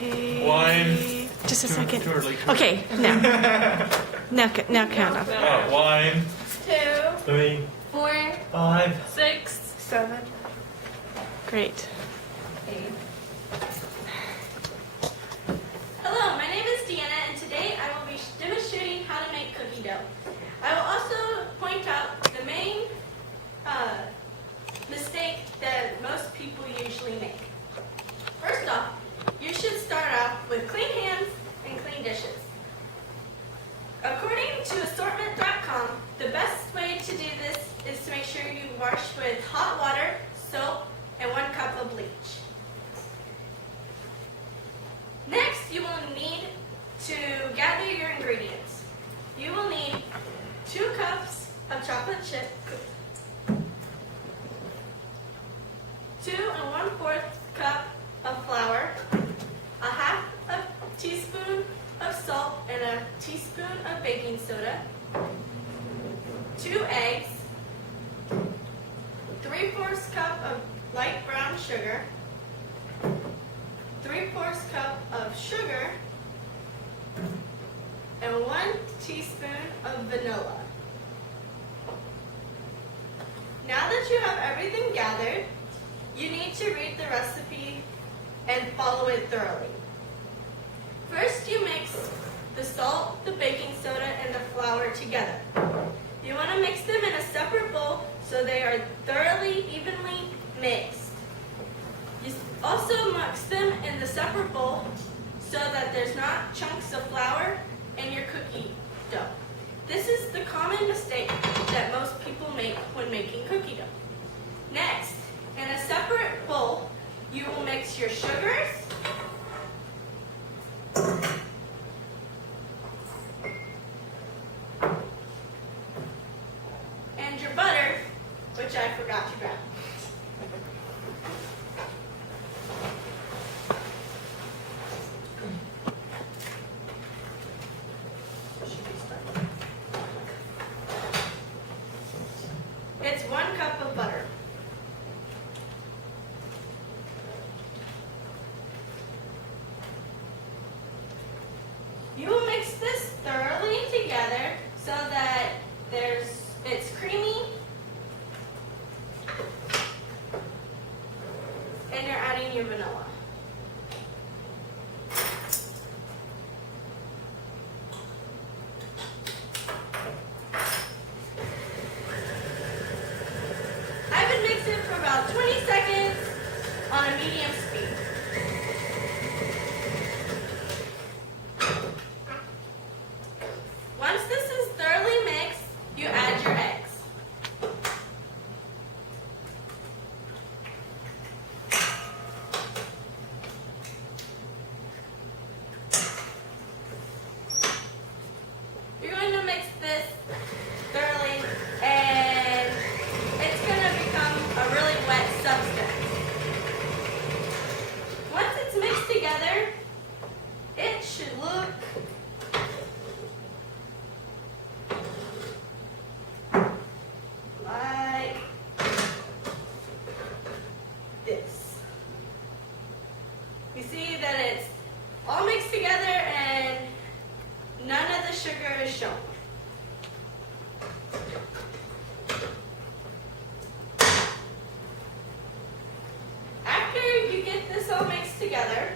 Okay. Wine. Just a second. Too early. Okay, now. Now count up. Wine. 2, 3, 4, 5, 6, 7. Great. 8. Hello, my name is Deanna, and today I will be demonstrating how to make cookie dough. I will also point out the main mistake that most people usually make. First off, you should start off with clean hands and clean dishes. According to assortment.com, the best way to do this is to make sure you wash with hot water, soap, and 1 cup of bleach. Next, you will need to gather your ingredients. You will need 2 cups of chocolate chip, 2 1/4 cup of flour, a half a teaspoon of salt, and a teaspoon of baking soda, 2 eggs, 3/4 cup of light brown sugar, 3/4 cup of sugar, and 1 teaspoon of vanilla. Now that you have everything gathered, you need to read the recipe and follow it thoroughly. First, you mix the salt, the baking soda, and the flour together. You want to mix them in a separate bowl so they are thoroughly, evenly mixed. You also mix them in the separate bowl so that there's not chunks of flour in your cookie dough. This is the common mistake that most people make when making cookie dough. Next, in a separate bowl, you will mix your sugars, and your butter, which I forgot to grab. It's 1 cup of butter. You will mix this thoroughly together so that it's creamy, and you're adding your vanilla. I would mix it for about 20 seconds on a medium speed. Once this is thoroughly mixed, you add your eggs. You're going to mix this thoroughly, and it's going to become a really wet substance. Once it's mixed together, it should look like this. You see that it's all mixed together and none of the sugar is shown. After you get this all mixed together,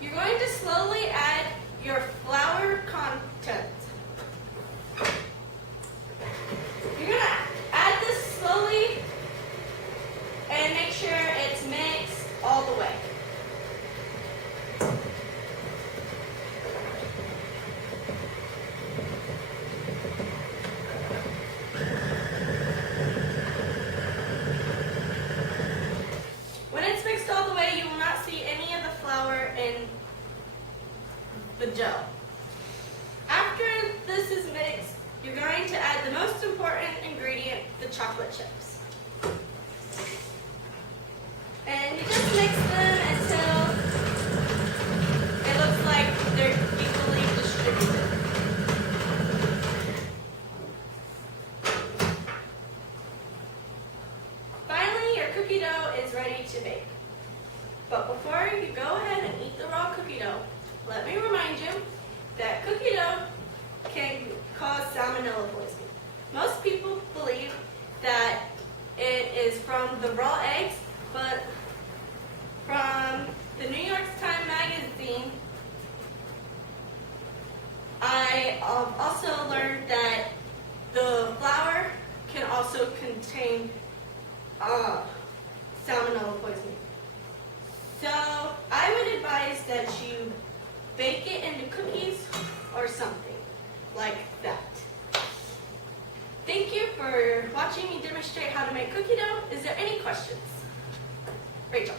you're going to slowly add your flour content. You're going to add this slowly and make sure it's mixed all the way. When it's mixed all the way, you will not see any of the flour in the dough. After this is mixed, you're going to add the most important ingredient, the chocolate chips. And you just mix them until it looks like they're equally distributed. Finally, your cookie dough is ready to bake. But before you go ahead and eat the raw cookie dough, let me remind you that cookie dough can cause salmonella poisoning. Most people believe that it is from the raw eggs, but from the New York Times Magazine, I also learned that the flour can also contain salmonella poisoning. So I would advise that you bake it into cookies or something like that. Thank you for watching me demonstrate how to make cookie dough. Is there any questions? Rachel.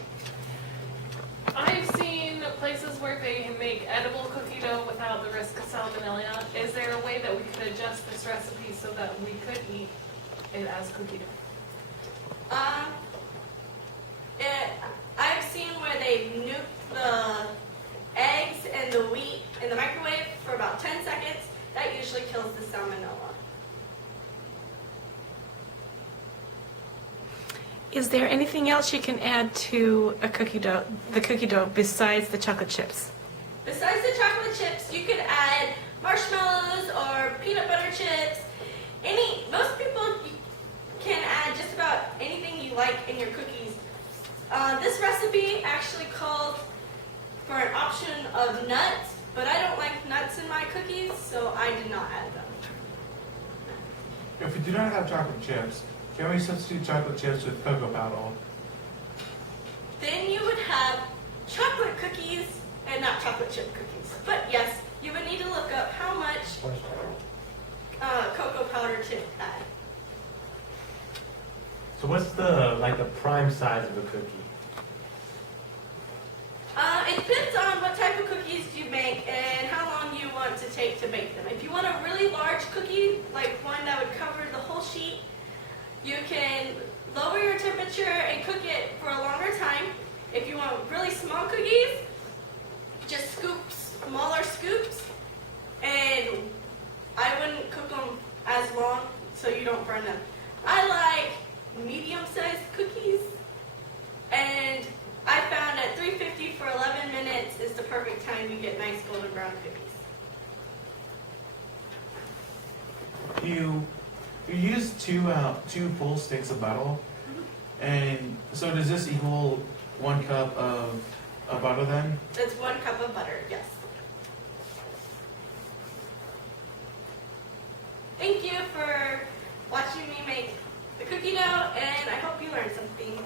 I've seen places where they make edible cookie dough without the risk of salmonella. Is there a way that we could adjust this recipe so that we could eat it as cookie dough? I've seen where they nuke the eggs and the wheat in the microwave for about 10 seconds. That usually kills the salmonella. Is there anything else you can add to the cookie dough besides the chocolate chips? Besides the chocolate chips, you could add marshmallows or peanut butter chips. Most people can add just about anything you like in your cookies. This recipe actually called for an option of nuts, but I don't like nuts in my cookies, so I did not add them. If we do not have chocolate chips, can we substitute chocolate chips with cocoa powder? Then you would have chocolate cookies and not chocolate chip cookies. But yes, you would need to look up how much cocoa powder to add. So what's the prime size of a cookie? It depends on what type of cookies you make and how long you want to take to bake them. If you want a really large cookie, like one that would cover the whole sheet, you can lower your temperature and cook it for a longer time. If you want really small cookies, just smaller scoops, and I wouldn't cook them as long so you don't burn them. I like medium-sized cookies, and I found at 350 for 11 minutes is the perfect time to get nice golden brown cookies. You use two full sticks of butter, and so does this equal 1 cup of butter then? That's 1 cup of butter, yes. Thank you for watching me make the cookie dough, and I hope you learned something.